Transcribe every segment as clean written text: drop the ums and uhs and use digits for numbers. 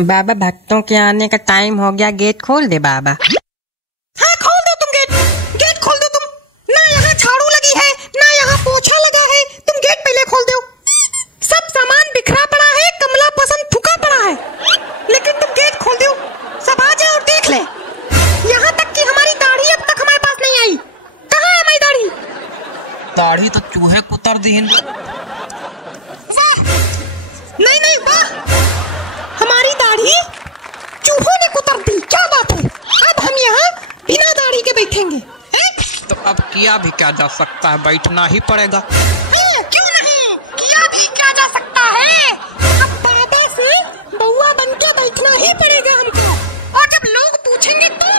बाबा भक्तों के आने का टाइम हो गया, गेट खोल दे बाबा। हाँ खोल दो तुम गेट खोल दो तुम। ना यहाँ झाड़ू लगी है ना यहाँ पोछा लगा है, तुम गेट पहले खोल दो। सब सामान बिखरा पड़ा है, कमला पसंद थुका पड़ा है, लेकिन तुम गेट खोल दो। सब आ जाए और देख ले। यहाँ तक कि हमारी दाढ़ी अब तक हमारे पास नहीं आई। कहाँ है हमारी दाढ़ी? दाढ़ी तो चूहे कुतर दी। नहीं वाह, हमारी दाढ़ी चूहों ने कुतर दी। क्या बात है, अब हम यहाँ बिना दाढ़ी के बैठेंगे हैं? तो अब किया भी क्या जा सकता है, बैठना ही पड़ेगा। क्यों नहीं, किया भी क्या जा सकता है। अब बाबा से बउआ बन के बैठना ही पड़ेगा हमको। और जब लोग पूछेंगे तो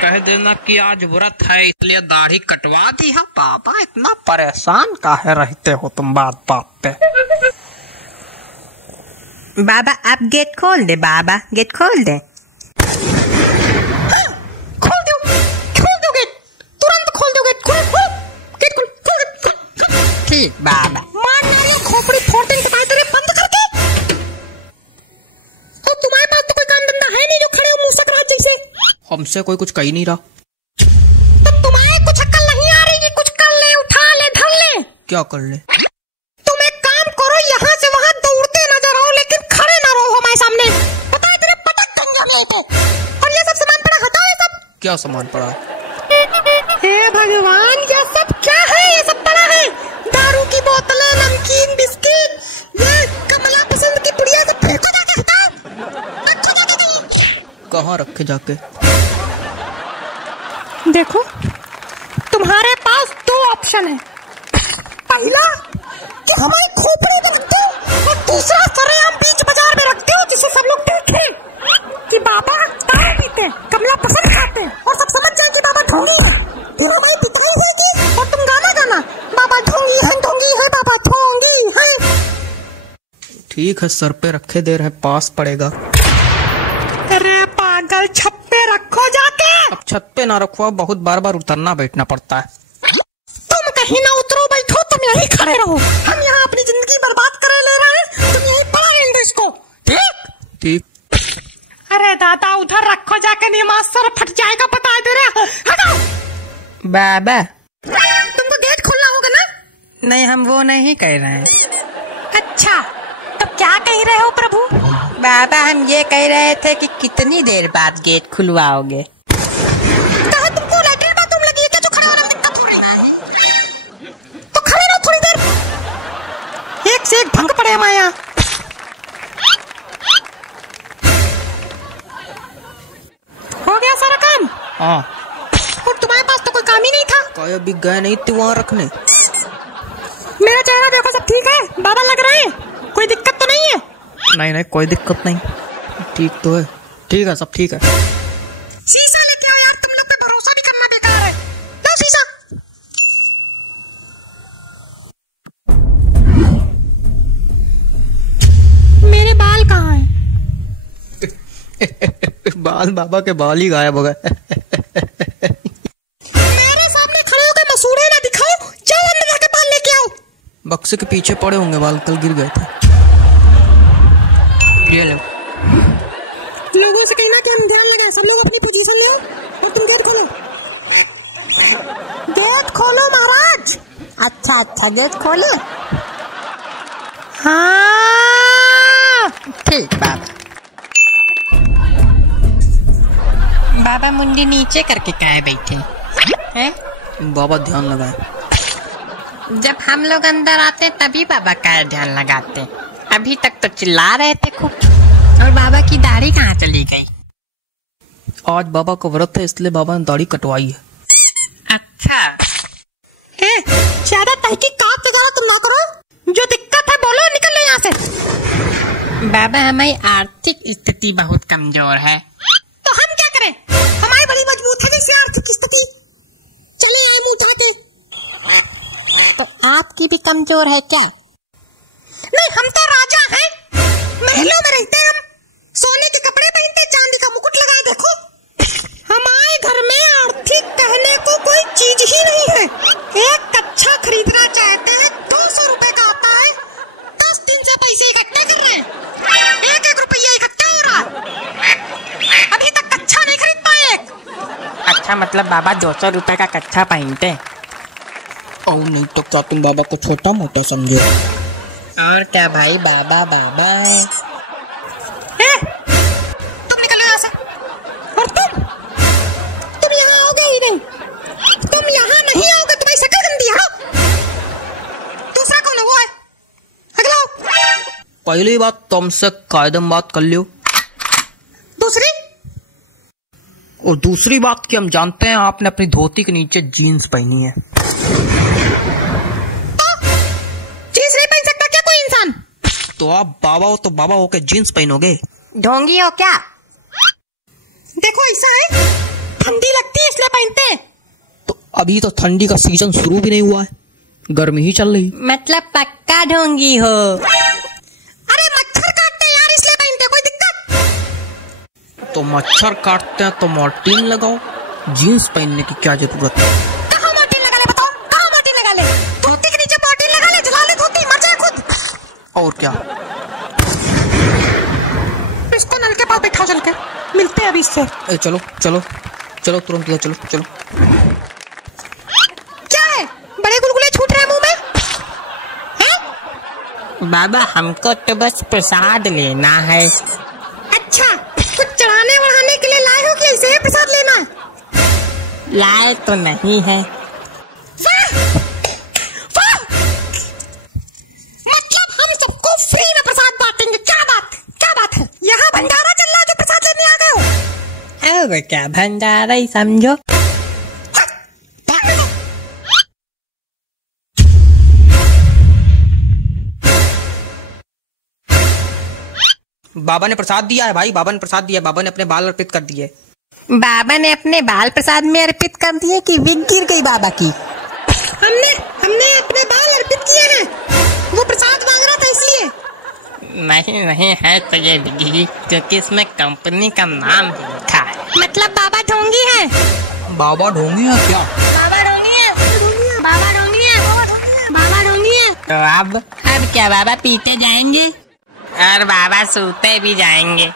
कह देना कि आज व्रत है इसलिए दाढ़ी कटवा दी है। बाबा इतना परेशान काहे रहते हो तुम बात बात पे। बाबा आप गेट खोल दे बाबा, गेट खोल दे। हाँ, खोल दो गेट, तुरंत खोल दो गेट। गेट खोल। ठीक बाबा। मार मेरी खोपड़ी फोड़ देंगे तेरे बंद करके। और तुम्हारे पास तो कोई काम धंधा है नहीं जो खड़े हो मूसक राज जैसे। हमसे कोई कुछ कही नहीं रहा। तो तुम्हारे कुछ अक्ल नहीं आ रही कि कुछ कर ले, उठा ले, धर ले। क्या कर ले? तुम एक काम करो, यहाँ से वहाँ दौड़ते नजर आओ लेकिन खड़े ना रहो हमारे सामने। पता है तेरे पटक देंगे हम यहीं पे। और ये सब सामान पड़ा, हटाओ ये सब। क्या सामान पड़ा? हे भगवान, ये सब क्या है? ये सब पड़ा है दारू की बोतलें, नमकीन, बिस्किट, ये कमला पसंद की पुड़िया सब फेंको जाके, हटाओ, रखो जाके कहीं। कहाँ रखे जाके? देखो तुम्हारे पास दो ऑप्शन है। पहला कि हमारी खोपड़ी में रखते हो, और दूसरा सरेआम बीच बाजार में रखते हो जिसे सब लोग देखें कि बाबा दारू पीते, कमला पसंद खाते, और सब समझ जाए कि बाबा ढोंगी है। फिर हमारी पिटाई होगी और तुम गाना गाना, बाबा ढोंगी है बाबा ढोंगी है। ठीक है, सर पे रखे दे रहे, पास पड़ेगा। अरे पागल, छत पे रखो जाके। अब छत पे ना रखो, बहुत बार बार उतरना बैठना पड़ता है। तुम कहीं ना उतरो, बैठो, तुम यहीं खड़े रहो। हम यहाँ अपनी जिंदगी बर्बाद करे ले रहे हैं, तुम यहीं पड़ा रहने इसको। ठीक। अरे दादा, उधर रखो जाके, नहीं मास्टर फट जाएगा, बता दे रहे। हटाओ बाबा। तुमको गेट खोलना होगा ना? नहीं हम वो नहीं कह रहे हैं। अच्छा, तब क्या कह रहे हो प्रभु? बाबा हम ये कह रहे थे कि कितनी देर बाद गेट खुलवाओगे। तुमको लैट्रिन बाथरूम लगी है क्या जो खड़ा होना दिक्कत हो रही है? तो खड़े रहो थोड़ी देर, एक से एक भंग पड़े हमारे यहाँ। हो गया सारा काम? हाँ। और तुम्हारे पास तो कोई काम ही नहीं था। कोई अभी गए नहीं थे वहाँ रखने। मेरा चेहरा देखो, सब ठीक है? बाबा लग रहे हैं, कोई दिक्कत तो नहीं है? नहीं कोई दिक्कत नहीं, ठीक तो है। ठीक है, सब ठीक है। शीशा लेके आओ यार, तुम लोग पे भरोसा भी करना बेकार है। लो शीशा। मेरे बाल कहाँ हैं? बाल, बाबा के बाल ही गायब हो गए। मेरे सामने खड़े होकर मसूड़े ना दिखाओ, जाओ अंदर जाके बाल लेके आओ। बक्से के पीछे पड़े होंगे बाल, कल गिर गए थे। ये लो। लोगों से कहना कि हम ध्यान लगाए, सब लोग अपनी पोजीशन ले और तुम गेट खोलो। गेट खोलो महाराज। अच्छा गेट खोले। हाँ ठीक बाबा। बाबा मुंडी नीचे करके काहे बैठे हैं? बाबा ध्यान लगाए। जब हम लोग अंदर आते तभी बाबा का ध्यान लगाते, अभी तक तो चिल्ला रहे थे खूब। और बाबा की दाढ़ी कहाँ चली गई? आज बाबा का व्रत है इसलिए बाबा ने दाढ़ी कटवाई है। अच्छा ज्यादा तहकीकात वगैरह तुम ना करो, जो दिक्कत है बोलो, निकल लो यहाँ से। बाबा हमारी आर्थिक स्थिति बहुत कमजोर है। तो हम क्या करें? हमारी बड़ी मजबूत है जैसे आर्थिक स्थिति। चलिए आए मुँह उठाते। तो आपकी भी कमजोर है क्या? नहीं, हम तो राजा हैं, महलों में रहते हैं हम, सोने के कपड़े पहनते, चांदी का मुकुट लगाए। देखो हमारे घर में आर्थिक कहने को कोई चीज ही नहीं है। एक कच्छा खरीदना चाहते हैं, 200 रुपए का आता है, 10 दिन से पैसे इकट्ठे कर रहे हैं, एक रुपया इकट्ठा हो रहा है। अच्छा मतलब बाबा 200 रुपए का कच्छा पहनते। और नहीं तो क्या तुम बाबा को छोटा मोटा समझे? और क्या भाई, बाबा बाबा है। तुम निकलो यहाँ से। और तुम यहाँ आओगे ही नहीं, तुम यहाँ नहीं आओगे, तुम्हारी शक्ल गंदी है। दूसरा कौन है? वो है अगला। पहली बात तुमसे कायदम बात कर लियो। दूसरी? और दूसरी बात कि हम जानते हैं आपने अपनी धोती के नीचे जीन्स पहनी है। जीन्स नहीं पहन सकता क्या कोई इंसान? तो आप बाबा हो तो बाबा हो के जीन्स पहनोगे? ढोंगी हो क्या? देखो ऐसा है, ठंडी लगती है इसलिए पहनते हैं। तो अभी तो ठंडी का सीजन शुरू भी नहीं हुआ है, गर्मी ही चल रही। मतलब पक्का ढोंगी हो? अरे मच्छर काटते हैं यार इसलिए पहनते, कोई दिक्कत? तो मच्छर काटते हैं तो मॉर्टीन लगाओ, जीन्स पहनने की क्या जरूरत है? कहाँ मॉर्टीन लगा ले बताओ, कहाँ मॉर्टीन लगा ले? धोती के नीचे मॉर्टीन लगा ले, जला ले धोती, मर जाए खुद। और क्या? इसको नल के पास बैठा, चल के मिलते हैं अभी इससे। चलो चलो चलो तुरंत चलो चलो। क्या है, बड़े गुलगुले छूट रहे हैं मुंह में? बाबा हमको तो बस प्रसाद लेना है। अच्छा, कुछ चढ़ाने बढ़ाने के लिए लाए हो कि ऐसे ही प्रसाद लेना? लाए तो नहीं है। वाह! वाह! मतलब हम सबको फ्री में प्रसाद बांटेंगे, क्या बात है? यहाँ भंडारा चल रहा है जो प्रसाद लेने आ गए हो? अब क्या भंडारा ही समझो। बाबा ने प्रसाद दिया है भाई, बाबा ने प्रसाद दिया, बाबा ने अपने बाल अर्पित कर दिए। बाबा ने अपने बाल प्रसाद में अर्पित कर दिए कि विग गिर गई बाबा की? हमने अपने बाल अर्पित किए हैं, वो प्रसाद मांग रहा था इसलिए। नहीं है तो ये विगी, क्योंकि इसमें कंपनी का नाम लिखा है। मतलब बाबा ढोंगी है? बाबा ढोंगी है क्या? बाबा ढोंगी है, बाबा ढोंगी है, बाबा ढोंगी है। तो अब क्या बाबा पीते जाएंगे और बाबा सूते भी जाएंगे?